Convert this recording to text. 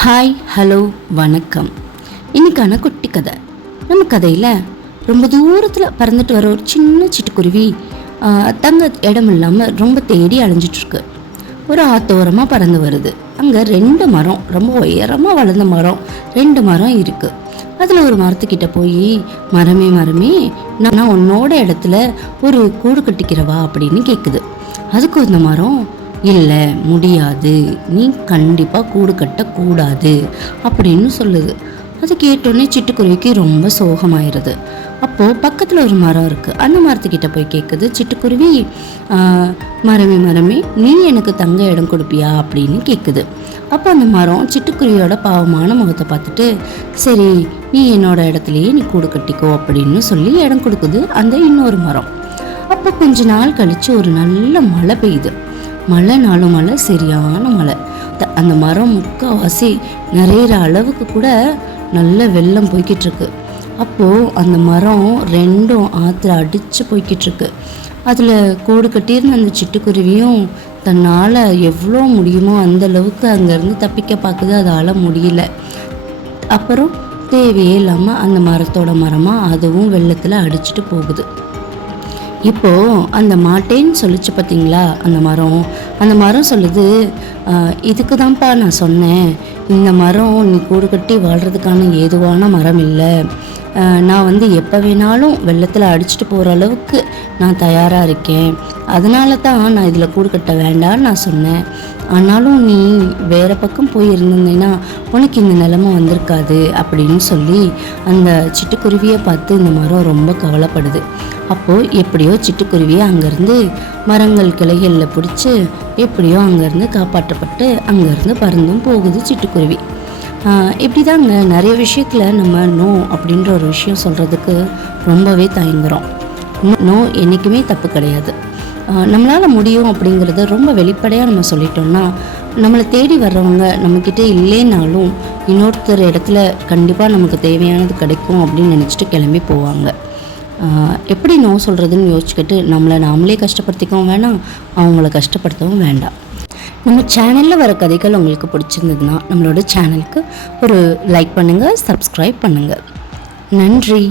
Hi hello வணக்கம். இன்றைக்கான குட்டி கதை. நம்ம கதையில் ரொம்ப தூரத்தில் பறந்துட்டு வர ஒரு சின்ன சிட்டுக்குருவி தங்க இடம் இல்லாமல் ரொம்ப தேடி அலைஞ்சிட்ருக்கு. ஒரு ஆத்தோரமாக பறந்து வருது. அங்கே 2 மரம், ரொம்ப உயரமாக வளர்ந்த மரம், 2 மரம் இருக்குது. அதில் ஒரு மரத்துக்கிட்ட போய், மரமே மரமே, நான் உன்னோட இடத்துல ஒரு கூடு கட்டிக்கிறவா அப்படின்னு கேட்குது. அதுக்கு இந்த மரம், இல்லை முடியாது, நீ கண்டிப்பாக கூடு கட்டக்கூடாது அப்படின்னு சொல்லுது. அது கேட்டோன்னே சிட்டுக்குருவிக்கு ரொம்ப சோகமாயிருது. அப்போது பக்கத்தில் ஒரு மரம் இருக்குது. அந்த மரத்துக்கிட்ட போய் கேட்குது சிட்டுக்குருவி, மரமே மரமே, நீ எனக்கு தங்க இடம் கொடுப்பியா அப்படின்னு கேட்குது. அப்போ அந்த மரம் சிட்டுக்குருவியோட பாவமான முகத்தை பார்த்துட்டு, சரி நீ என்னோட இடத்துலையே நீ கூடு கட்டிக்கோ அப்படின்னு சொல்லி இடம் கொடுக்குது அந்த இன்னொரு மரம். அப்போ கொஞ்ச நாள் கழித்து ஒரு நல்ல மழை பெய்யுது. மழை நாளும் மழை, சரியான மழை. அந்த மரம் முக்கால்வாசி நிறையிற அளவுக்கு கூட நல்ல வெள்ளம் போய்கிட்டு இருக்கு. அப்போது அந்த மரம் 2ம் ஆற்றுல அடித்து போய்கிட்டு இருக்கு. அதில் கூடு கட்டியிருந்த அந்த சிட்டுக்குருவியும் தன்னால் எவ்வளோ முடியுமோ அந்த அளவுக்கு அங்கேருந்து தப்பிக்க பார்க்குது. அதால் முடியல. அப்புறம் தேவையே இல்லாமல் அந்த மரத்தோட மரமாக அதுவும் வெள்ளத்தில் அடிச்சுட்டு போகுது. இப்போது அந்த மாட்டேன்னு சொல்லிச்சு பார்த்தீங்களா அந்த மரம் சொல்லுது, இதுக்கு தான்ப்பா நான் சொன்னேன், இந்த மரம் நீ கூடு கட்டி வாழ்கிறதுக்கான ஏதுவான மரம் இல்லை. நான் எப்போ வேணாலும் வெள்ளத்தில் அடிச்சுட்டு போகிற அளவுக்கு நான் தயாராக இருக்கேன். அதனால தான் நான் இதில் கூடு கட்ட வேண்டான்னு நான் சொன்னேன். ஆனாலும் நீ வேறு பக்கம் போய் இருந்தீங்கன்னா உனக்கு இந்த நிலைமை வந்திருக்காது அப்படின்னு சொல்லி அந்த சிட்டுக்குருவியை பார்த்து இந்த மரம் ரொம்ப கவலைப்படுது. அப்போது எப்படியோ சிட்டுக்குருவியை அங்கேருந்து மரங்கள் கிளைகளில் பிடிச்சி எப்படியோ அங்கேருந்து காப்பாற்றப்பட்டு அங்கேருந்து பறந்தும் போகுது சிட்டுக்குருவி. இப்படி தாங்க நிறைய விஷயத்தில் நம்ம நோ அப்படின்ற ஒரு விஷயம் சொல்கிறதுக்கு ரொம்பவே தயங்குறோம். நோ என்றைக்குமே தப்பு கிடையாது. நம்மளால் முடியும் அப்படிங்கிறத ரொம்ப வெளிப்படையாக நம்ம சொல்லிட்டோம்னா, நம்மளை தேடி வர்றவங்க நம்மக்கிட்ட இல்லைனாலும் இன்னொருத்தர் இடத்துல கண்டிப்பாக நமக்கு தேவையானது கிடைக்கும் அப்படின்னு நினச்சிட்டு கிளம்பி போவாங்க. எப்படி நோ சொல்கிறதுன்னு யோசிச்சுக்கிட்டு நம்மளை நாமளே கஷ்டப்படுத்திக்கவும் வேணாம், அவங்கள கஷ்டப்படுத்தவும் வேண்டாம். நம்ம சேனலில் வர கதைகள் உங்களுக்கு பிடிச்சிருந்ததுன்னா நம்மளோட சேனலுக்கு ஒரு லைக் பண்ணுங்கள், சப்ஸ்கிரைப் பண்ணுங்கள். நன்றி.